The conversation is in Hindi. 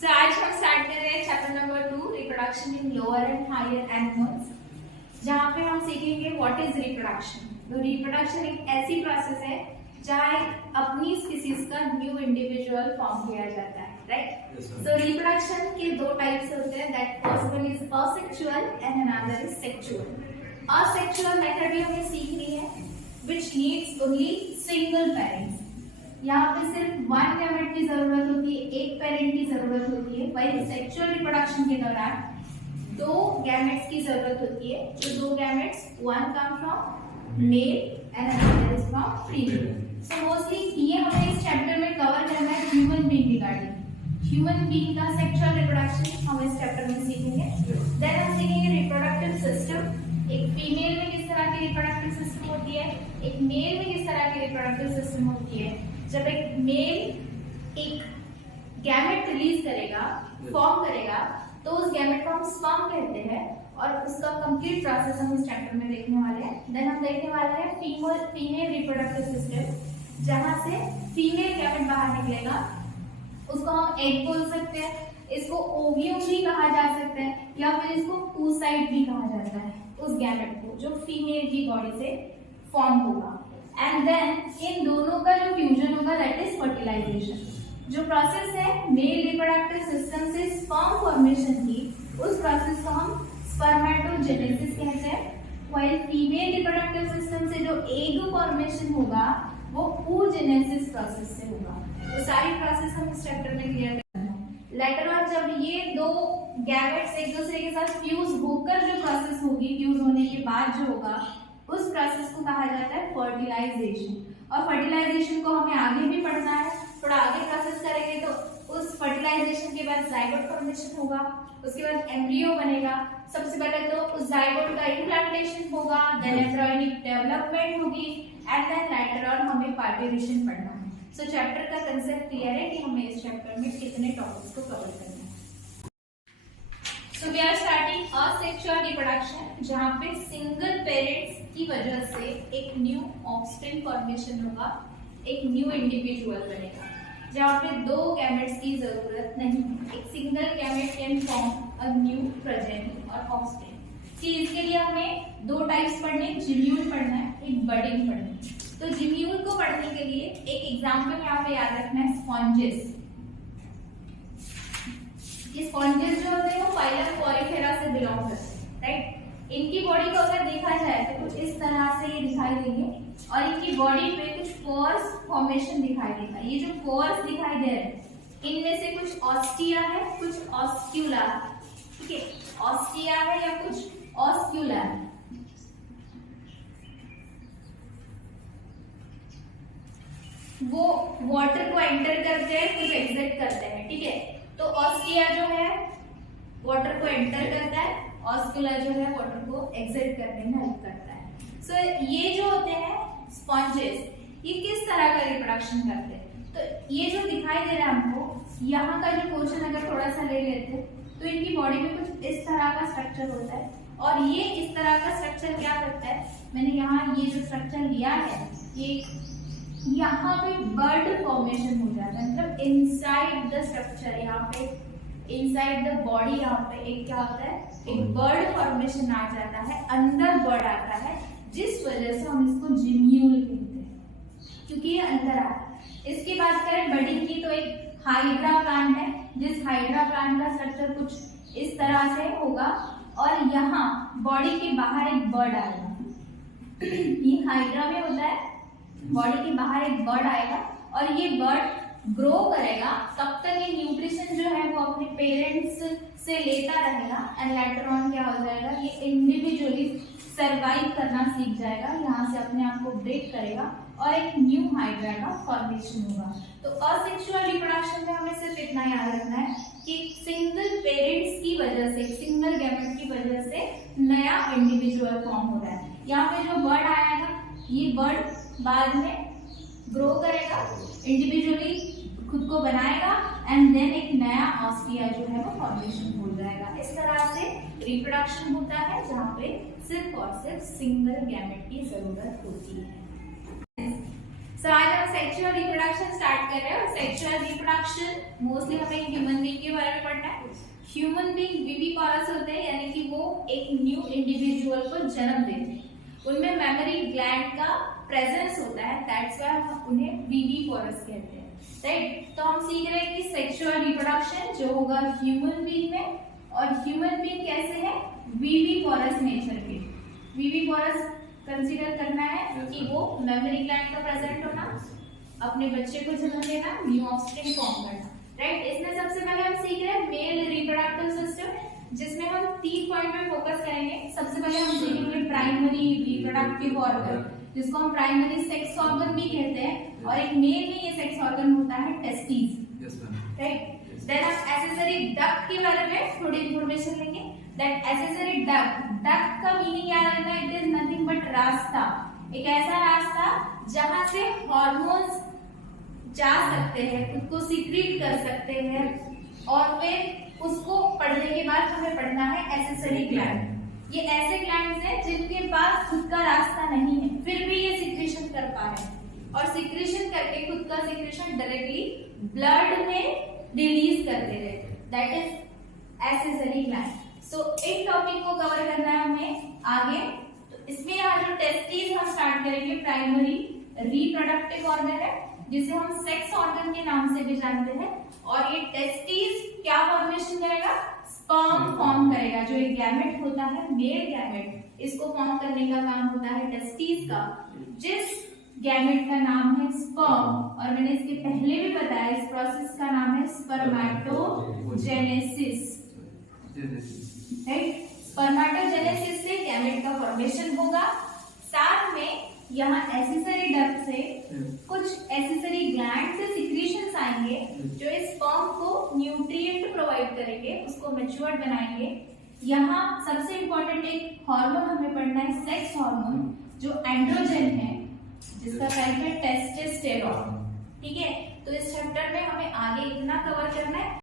सो आज हम स्टार्ट कर रहे हैं chapter number 2 reproduction in lower and higher animals, जहाँ पे हम सीखेंगे व्हाट इज रिप्रोडक्शन। तो रिप्रोडक्शन एक ऐसी प्रोसेस है जहाँ अपनी स्पीसीज का न्यू इंडिविजुअल फॉर्म किया जाता है, राइट। सो रिप्रोडक्शन के दो टाइप्स होते हैं, that first one is asexual and another is sexual. Asexual method भी हमें सीखनी है which needs only single parents. यहाँ पे सिर्फ वन गैमेट की जरूरत होती है, एक पेरेंट की जरूरत होती है। वही सेक्सुअल रिप्रोडक्शन के दौरान दो गैमेट्स की जरूरत होती है, जो दो gametes one come from male and another is from female. So mostly ये हमें इस चैप्टर में कवर करना है human being regarding. Human being का सेक्सुअल रिप्रोडक्शन हम इस चैप्टर में सीखेंगे। देन हम सीखेंगे रिप्रोडक्टिव सिस्टम, एक फीमेल में किस तरह की रिप्रोडक्टिव सिस्टम होती है, एक मेल में किस तरह की रिप्रोडक्टिव सिस्टम होती है। जब एक मेल एक गैमेट रिलीज करेगा, फॉर्म करेगा, तो उस गैमेट को हम स्पर्म कहते हैं और उसका कंप्लीट प्रोसेस हम इस चैप्टर में देखने वाले हैं। देन हम देखने वाले हैं फीमेल रिप्रोडक्टिव सिस्टम, जहां से फीमेल गैमेट बाहर निकलेगा, उसको हम एग बोल सकते हैं, इसको ओव्यूम भी कहा जा सकता है, या फिर इसको oocyte भी कहा जाता है उस गैमेट को जो फीमेल की बॉडी से फॉर्म होगा। एंड देन इन दोनों का जो फ्यूजन होगा दैट इज फर्टिलाइजेशन। जो प्रोसेस है मेल रिप्रोडक्टिव सिस्टम से स्पर्म फॉर्मेशन की, उस प्रोसेस को हम स्पर्मेटोजेनेसिस कहते हैं। व्हाइल फीमेल रिप्रोडक्टिव सिस्टम से जो एग फॉर्मेशन होगा वो oogenesis प्रोसेस से होगा। तो सारी प्रोसेस हम इस चैप्टर में क्लियर करना है। लेटर ऑन जब ये दो गैमेट्स एक दूसरे के साथ फ्यूज होकर जो प्रोसेस होगी, फ्यूज होने के बाद जो होगा, उस प्रोसेस को कहा जाता है फर्टिलाइजेशन। और फर्टिलाइजेशन को हमें आगे भी पढ़ना है, थोड़ा आगे प्रोसेस करेंगे तो उस फर्टिलाइजेशन के बाद जाइगोट फॉर्मेशन होगा, उसके बाद एम्ब्रियो बनेगा। सबसे पहले तो उस जाइगोट का इम्प्लांटेशन होगा, देन एम्ब्रियोनिक डेवलपमेंट होगी एंड देन लेटर ऑन हमें पार्टिशन पढ़ना है। सो चैप्टर का कंसेप्ट क्लियर है कि हमें इस चैप्टर में कितने टॉपिक्स को कवर करना है। So we are starting asexual reproduction, जहाँ पे सिंगल पेरेंट्स की वजह से एक न्यू ऑफस्प्रिंग फॉर्मेशन होगा, एक न्यू इंडिविजुअल बनेगा, जहाँ पे दो गैमेट्स की जरूरत नहीं है। एक single gamete can form a new progeny और ऑफस्प्रिंग। कि इसके लिए हमें दो टाइप्स पढ़ने, जिम्यूल पढ़ना है, एक बडिंग पढ़ना है। तो जिम्यूल को पढ़ने के लिए एक एग्जाम्पल यहाँ पे याद रखना है, स्पॉन्जेस। स्पॉन्जेस जो होते हैं वो फाइलम पोरिफेरा से बिलोंग करते हैं, राइट। इनकी बॉडी को अगर देखा जाए तो कुछ इस तरह से ये दिखाई देंगे और इनकी बॉडी पे कुछ पोर्स फॉर्मेशन दिखाई देगा। ये जो पोर्स दिखाई दे रहे हैं, इनमें से कुछ ऑस्टिया है, कुछ ऑस्क्यूला है, ठीक है। ऑस्टिया है या कुछ ऑस्क्यूला है। वो वाटर को एंटर करते हैं, कुछ एग्जिट करते हैं, ठीक है। तो ऑस्टिया जो है वाटर को एंटर करता है, ऑस्क्यूला जो है वाटर को एग्जिट करने में हेल्प करता है। सो ये जो होते हैं स्पॉन्जेस, ये किस तरह का रिप्रोडक्शन करते हैं। तो ये जो दिखाई दे रहा है हमको, यहाँ का जो पोर्शन अगर थोड़ा सा ले लेते तो इनकी बॉडी में कुछ इस तरह का स्ट्रक्चर होता है और ये इस तरह का स्ट्रक्चर क्या करता है, मैंने यहाँ ये जो स्ट्रक्चर लिया है, ये यहाँ पे बर्ड फॉर्मेशन हो जाता है। मतलब इनसाइड द स्ट्रक्चर, यहाँ पे इनसाइड द बॉडी, यहाँ पे एक क्या होता है, एक बर्ड फॉर्मेशन आ जाता है, अंदर बर्ड आता है, जिस वजह से हम इसको जिम्यूल कहते हैं, क्योंकि ये अंदर आता है। इसकी बात करें बडिंग की, तो एक हाइड्रा प्लांट है, जिस हाइड्रा प्लांट का स्ट्रक्चर कुछ इस तरह से होगा और यहाँ बॉडी के बाहर एक बर्ड आएगा। ये हाइड्रा में होता है, बॉडी के बाहर एक बर्ड आएगा और ये बर्ड ग्रो करेगा। तब तक ये न्यूट्रिशन जो है वो अपने पेरेंट्स से लेता रहेगा एंड लेटर ऑन क्या हो जाएगा, ये इंडिविजुअली सरवाइव करना सीख जाएगा, यहाँ से अपने आप को ब्रेक करेगा और एक न्यू हाइड्रा का फॉर्मेशन होगा। तो असेक्सुअल रिप्रोडक्शन में हमें सिर्फ इतना याद रखना है कि सिंगल पेरेंट्स की वजह से, सिंगल गैमेट की वजह से नया इंडिविजुअल फॉर्म हो रहा है। यहाँ पे जो बर्ड आया था, ये बर्ड बाद में ग्रो करेगा, इंडिविजुअली खुद को बनाएगा एंड देन एक नया ऑस्टिया जो है वो फॉर्मेशन हो जाएगा। इस तरह से रिप्रोडक्शन होता है, जहाँ पे सिर्फ और सिर्फ सिंगल गैमेट की जरूरत होती है। सो आज हम सेक्सुअल रिप्रोडक्शन स्टार्ट कर रहे हैं। और सेक्सुअल रिप्रोडक्शन मोस्टली हमें ह्यूमन बीइंग के बारे में पढ़ना है। ह्यूमन बीइंग विविपोरस होते हैं, यानी कि वो एक न्यू इंडिविजुअल को जन्म देते हैं। उनमें मेमोरी ग्लैंड का प्रेजेंस होता है, दैट्स व्हाई हम उन्हें विविपोरस कहते हैं, राइट। तो हम सीख रहे हैं कि सेक्सुअल रिप्रोडक्शन जो होगा ह्यूमन बीइंग में, और ह्यूमन बीइंग कैसे है, विविपोरस नेचर के। विविपोरस कंसीडर करना है कि वो मेमोरी ग्लैंड का प्रेजेंट होना, अपने बच्चे को जन्म देना, न्यू ऑफस्प्रिंग फॉर्म करना, राइट। इसमें सबसे पहले हम सीख रहे हैं मेल रिप्रोडक्टिव सिस्टम, जिसमें हम 3 पॉइंट पे फोकस करेंगे। सबसे पहले हम सीखेंगे प्राइमरी रिप्रोडक्टिव ऑर्गन, जिसको हम प्राइमरी सेक्स ऑर्गन भी कहते हैं, और एक मेल में ये सेक्स ऑर्गन होता है टेस्टिस, राइट। देन हम एक्सेसरी डक्ट के बारे में थोड़ी इंफॉर्मेशन लेंगे। दैट एक्सेसरी डक्ट, डक्ट का मीनिंग याद रखना, इट इज नथिंग बट रास्ता, एक ऐसा रास्ता जहां से हार्मोन्स जा सकते हैं, खुद को सीक्रेट कर सकते हैं, और फिर उसको पढ़ने के बाद हमें पढ़ना है एक्सेसरी ग्लैंड। ये ऐसे ग्लैंड्स हैं जिनके पास खुद का रास्ता नहीं है, फिर भी ये सीक्रेशन कर पा रहे हैं, और सीक्रेशन करके खुद का सीक्रेशन डायरेक्टली ब्लड में रिलीज करते रहते, that is accessory gland. So in topic को कवर करना है हमें आगे। तो इसमें यहाँ जो टेस्टिस हम स्टार्ट करेंगे, प्राइमरी रिप्रोडक्टिव ऑर्गन है, जिसे हम सेक्स ऑर्गन के नाम से भी जानते हैं। और ये टेस्टिस क्या फॉर्मेशन करेगा, स्पर्म फॉर्म करेगा। जो एक गैमेट होता है, मेल गैमेट, इसको फॉर्म करने का काम होता है टेस्टिस का, जिस गैमेट का नाम है स्पर्म। और मैंने इसके पहले भी बताया, इस प्रोसेस का नाम है स्पर्मेटोजेनेसिस, राइट। स्पर्मेटोजेनेसिस से गैमेट का फॉर्मेशन होगा। साथ में यहाँ एक्सेसरी डक्ट से कुछ एक्सेसरी ग्लैंड से सिक्रीशंस आएंगे, जो इस स्पर्म को न्यूट्रिएंट प्रोवाइड करेंगे, उसको मैच्योर्ड बनाएंगे। यहाँ सबसे इंपॉर्टेंट एक हार्मोन हमें पढ़ना है, सेक्स हार्मोन, जो एंड्रोजन है, जिसका टाइप है टेस्टोस्टेरोन, ठीक है। तो इस चैप्टर में हमें आगे इतना कवर करना है।